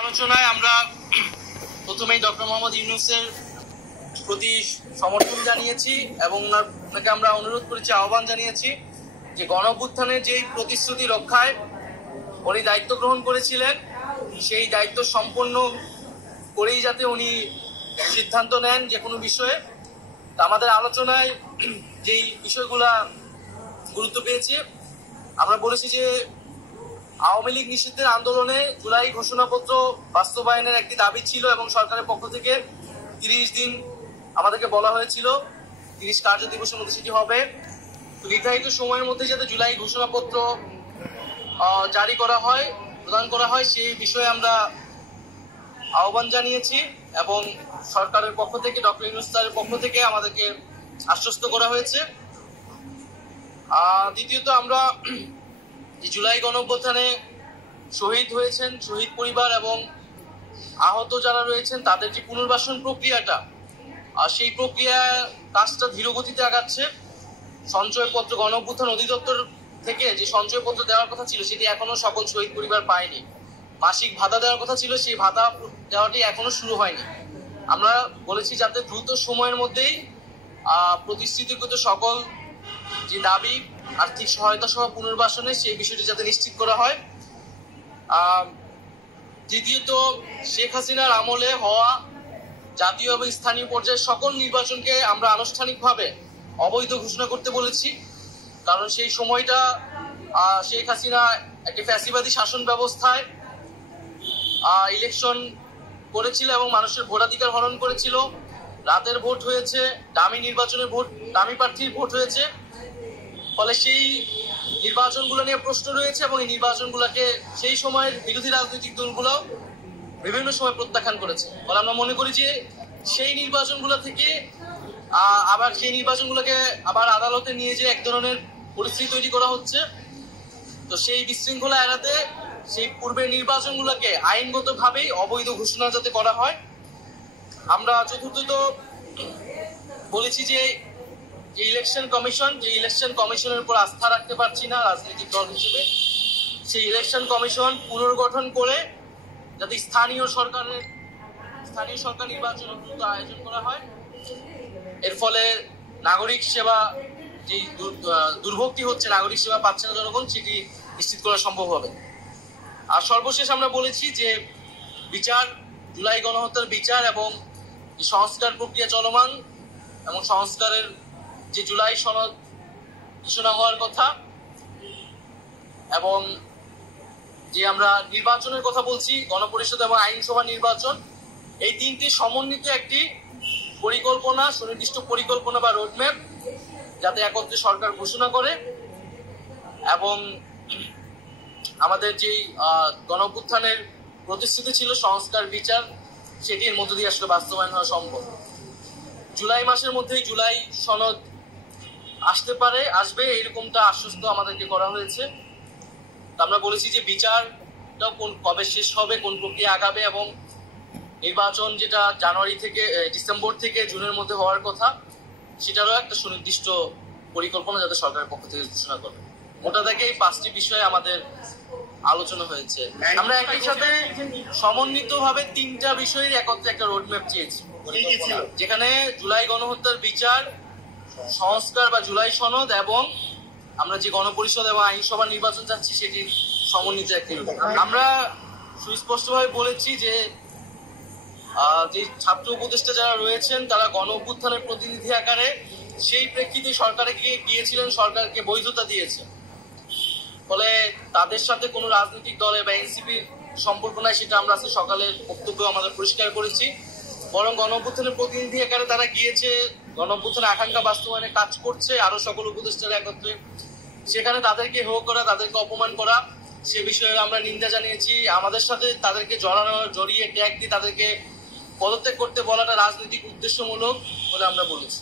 আলোচনায় আমরা প্রথমেই ডক্টর মোহাম্মদ ইউনূসের প্রতি সমর্থন জানিয়েছি এবং ওনাকে আমরা অনুরোধ করেছি, আহ্বান জানিয়েছি যে গণঅভ্যুত্থানের যেই প্রতিশ্রুতি রক্ষায় উনি দায়িত্ব গ্রহণ করেছিলেন সেই দায়িত্ব সম্পন্ন করেই যাতে উনি সিদ্ধান্ত নেন যে কোনো বিষয়ে। আমাদের আলোচনায় যেই বিষয়গুলা গুরুত্ব পেয়েছে, আমরা বলেছি যে আওয়ামী লীগ নিষিদ্ধের আন্দোলনে জুলাই ঘোষণাপত্র বাস্তবায়নের একটি দাবি ছিল এবং সরকারের পক্ষ থেকে 30 দিন আমাদেরকে বলা হয়েছিল, 30 কার্য দিবসের মধ্যে সেটি হবে। নির্ধারিত সময়ের মধ্যে যাতে জুলাই ঘোষণাপত্র জারি করা হয়, প্রদান করা হয়, সেই বিষয়ে আমরা আহ্বান জানিয়েছি এবং সরকারের পক্ষ থেকে, ডক্টর ইউনূস স্যারের পক্ষ থেকে আমাদেরকে আশ্বস্ত করা হয়েছে। দ্বিতীয়ত, আমরা জুলাই গণঅভ্যুত্থানে শহীদ হয়েছেন, শহীদ পরিবার এবং আহত যারা রয়েছেন তাদের যে পুনর্বাসন প্রক্রিয়াটা, সেই প্রক্রিয়া কাজটা ধীরগতিতে আগাচ্ছে। সঞ্চয়পত্র গণঅভ্যুত্থান অধিদপ্তর থেকে যে সঞ্চয়পত্র দেওয়ার কথা ছিল সেটি এখনো সকল শহীদ পরিবার পায়নি। মাসিক ভাতা দেওয়ার কথা ছিল, সেই ভাতা দেওয়াটি এখনো শুরু হয়নি। আমরা বলেছি যাতে দ্রুত সময়ের মধ্যেই প্রতিশ্রুতিকৃত সকল যে দাবি, আর্থিক সহায়তা সহ পুনর্বাসনে সেই বিষয়টি যাতে নিশ্চিত করা হয়। তৃতীয়ত, শেখ হাসিনার আমলে হওয়া জাতীয় এবং স্থানীয় পর্যায়ে সকল নির্বাচনকে আমরা আনুষ্ঠানিকভাবে অবৈধ ঘোষণা করতে বলেছি। কারণ সেই সময়টা শেখ হাসিনা একটি ফ্যাসিবাদী শাসন ব্যবস্থায় ইলেকশন করেছিল এবং মানুষের ভোটাধিকার হরণ করেছিল। রাতের ভোট হয়েছে, দামি নির্বাচনের ভোট, দামি প্রার্থীর ভোট হয়েছে। ফলে সেই নির্বাচনগুলো নিয়ে প্রশ্ন রয়েছে এবং এই নির্বাচনগুলোকে সেই সময়ের বিরোধী রাজনৈতিক দলগুলো বিভিন্ন সময় প্রত্যাখ্যান করেছে। ফলে আমরা মনে করি যে সেই নির্বাচনগুলো থেকে আবার সেই নির্বাচনগুলোকে আবার আদালতে নিয়ে যে এক ধরনের পরিস্থিতি তৈরি করা হচ্ছে। তো সেই বিশৃঙ্খলা এড়াতে সেই পূর্বের নির্বাচনগুলোকে আইনগতভাবেই অবৈধ ঘোষণা যাতে করা হয়। আমরা চতুর্থত বলেছি যে ইলেকশন কমিশনের উপর আস্থা রাখতে পারছি না রাজনৈতিক দল হিসেবে। সেই ইলেকশন কমিশন পুনর্গঠন করে যাতে স্থানীয় সরকার নির্বাচনের দ্রুত আয়োজন করা হয়। এর ফলে নাগরিক সেবা যে দুর্ভোগটি হচ্ছে, নাগরিক সেবা পাচ্ছে না জনগণ, সেটি নিশ্চিত করা সম্ভব হবে। আর সর্বশেষ আমরা বলেছি যে বিচার, জুলাই গণহত্যার বিচার এবং সংস্কার প্রক্রিয়া চলমান এবং সংস্কারের যে জুলাই সনদ ঘোষণা হওয়ার কথা এবং যে আমরা নির্বাচনের কথা বলছি, গণপরিষদ এবং আইনসভা নির্বাচন, এই তিনটি সমন্বিত একটি পরিকল্পনা, সুনির্দিষ্ট পরিকল্পনা বা রোডম্যাপ যাতে একত্রে সরকার ঘোষণা করে এবং আমাদের যেই গণঅভ্যুত্থানের প্রতিশ্রুতি ছিল সংস্কার, বিচার, সেটির মধ্য দিয়ে আসলে বাস্তবায়ন হওয়া সম্ভব। জুলাই মাসের মধ্যেই জুলাই সনদ আসবে এরকমটা আশ্বস্ত আমাদেরকে করা হয়েছে। আমরা বলেছি যে বিচারটা কবে শেষ হবে, কোন প্রক্রিয়া আগাবে এবং নির্বাচন যেটা জানুয়ারি থেকে ডিসেম্বর থেকে জুনের মধ্যে হওয়ার কথা, সেটারও একটা সুনির্দিষ্ট পরিকল্পনা যাতে সরকারের পক্ষ থেকে ঘোষণা করবে। ওটা থেকে এই 5টি বিষয়ে আমাদের আলোচনা হয়েছে। আমরা একই সাথে সমন্বিতভাবে 3টা বিষয়ের একত্রে একটা রোডম্যাপ চেয়েছি, যেখানে জুলাই গণহত্যার বিচার, সংস্কার বা জুলাই সনদ এবং আমরা যে গণপরিষদ এবং আইনসভা নির্বাচন চাচ্ছি সেটির সমন্বিত একটি। আমরা সুস্পষ্টভাবে বলেছি যে ছাত্র উপদেষ্টা যারা রয়েছেন তারা গণঅভ্যুত্থানের প্রতিনিধি আকারে সেই প্রেক্ষিতে সরকারে গিয়েছিলেন, সরকারকে বৈধতা দিয়েছে। ফলে তাদের সাথে কোনো রাজনৈতিক দলে বা এনসিপির সম্পর্ক নাই, সেটা আমরা আজকে সকালের বক্তব্য আমাদের পরিষ্কার করেছি। বরং গণঅভ্যুত্থানের প্রতিনিধি আকারে তারা গিয়েছে, গণঅভ্যুত্থানের আকাঙ্ক্ষা বাস্তবায়নে কাজ করছে আরো সকল উপদেষ্টারা একত্রে। সেখানে তাদেরকে হেয় করা, তাদেরকে অপমান করা, সে বিষয়ে আমরা নিন্দা জানিয়েছি। আমাদের সাথে তাদেরকে জড়িয়ে ট্যাগ দিয়ে তাদেরকে পদত্যাগ করতে বলাটা রাজনৈতিক উদ্দেশ্যমূলক বলে আমরা বলেছি।